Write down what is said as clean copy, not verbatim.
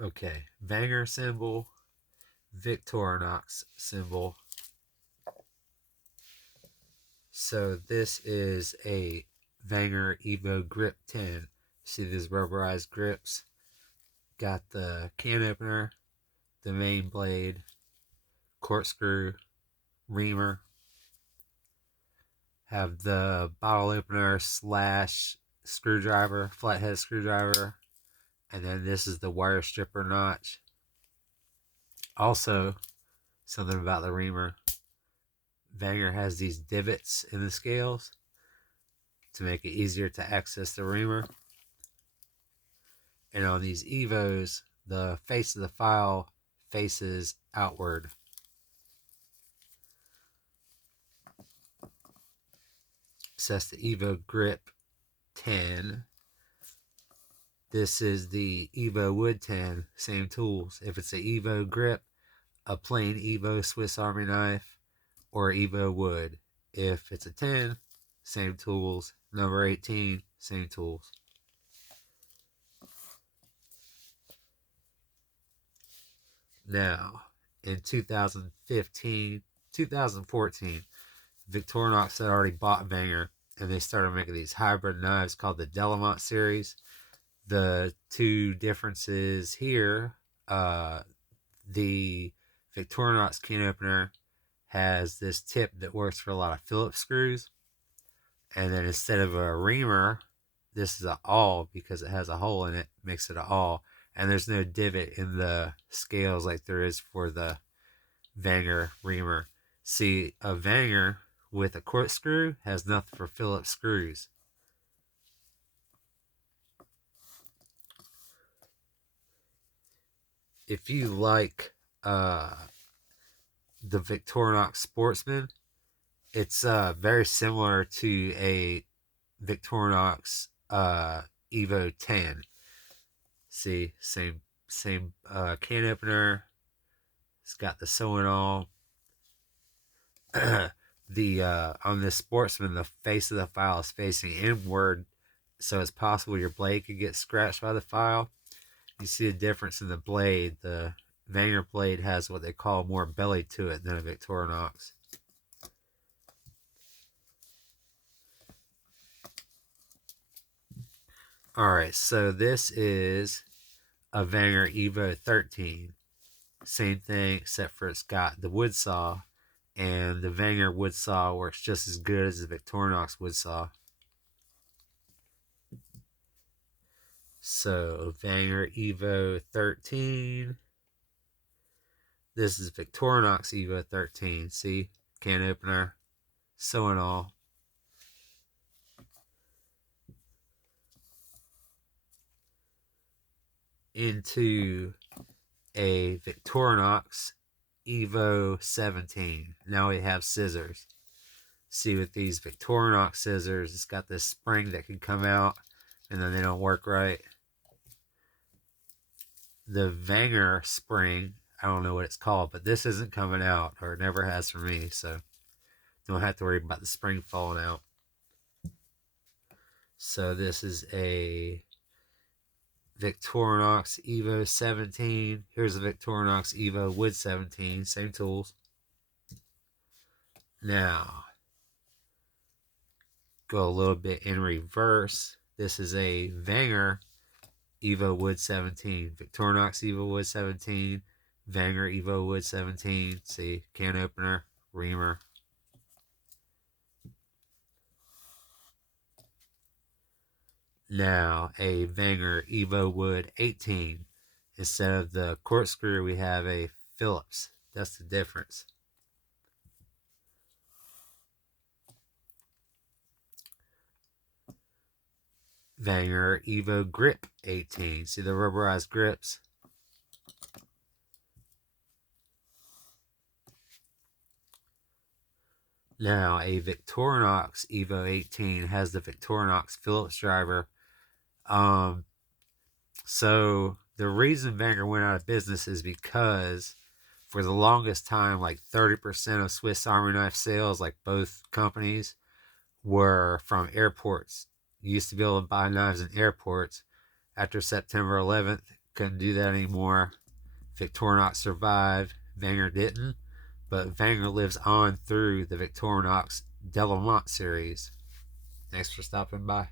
Okay, Vanger symbol, Victorinox symbol. So this is a Vanger Evo Grip 10. See these rubberized grips? Got the can opener, the main blade, corkscrew, reamer. Have the bottle opener slash screwdriver, flathead screwdriver. And then this is the wire stripper notch. Also, something about the reamer. Vanger has these divots in the scales to make it easier to access the reamer. And on these Evos, the face of the file faces outward. So that's the Evo Grip 10. This is the Evo Wood 10, same tools. If it's an Evo Grip, a plain Evo Swiss Army knife, or Evo Wood. If it's a 10, same tools. Number 18, same tools. Now, in 2014, Victorinox had already bought Vanger, and they started making these hybrid knives called the Delomont series. The two differences here, the Victorinox can opener has this tip that works for a lot of Phillips screws, and then instead of a reamer, this is an awl because it has a hole in it, makes it an awl, and there's no divot in the scales like there is for the Vanger reamer. See, a Vanger with a corkscrew has nothing for Phillips screws. If you like the Victorinox Sportsman, it's very similar to a Victorinox Evo 10. See, same can opener. It's got the sewing all. The on this Sportsman, the face of the file is facing inward, so it's possible your blade could get scratched by the file. You see the difference in the blade. The Vanger blade has what they call more belly to it than a Victorinox. Alright, so this is a Vanger Evo 13. Same thing, except for it's got the wood saw, and the Vanger wood saw works just as good as the Victorinox wood saw. So, Vanger Evo 13. This is Victorinox Evo 13. See? Can opener, sewing all. Into a Victorinox Evo 17. Now we have scissors. See, with these Victorinox scissors, it's got this spring that can come out and then they don't work right. The Vanger spring, I don't know what it's called, but this isn't coming out, or it never has for me, so don't have to worry about the spring falling out. So this is a Victorinox Evo 17. Here's a Victorinox Evo Wood 17. Same tools. Now, go a little bit in reverse. This is a Vanger Evo Wood 17. Victorinox Evo Wood 17. Vanger Evo Wood 17. See, can opener, reamer. Now, a Vanger Evo Wood 18. Instead of the corkscrew, we have a Phillips. That's the difference. Vanger Evo Grip 18. See the rubberized grips? Now, a Victorinox Evo 18 has the Victorinox Phillips driver. So the reason Vanger went out of business is because for the longest time, like 30% of Swiss Army knife sales, like both companies, were from airports. You used to be able to buy knives in airports. After September 11th, Couldn't do that anymore. Victorinox survived. Vanger didn't. But Vanger lives on through the Victorinox Delomont series. Thanks for stopping by.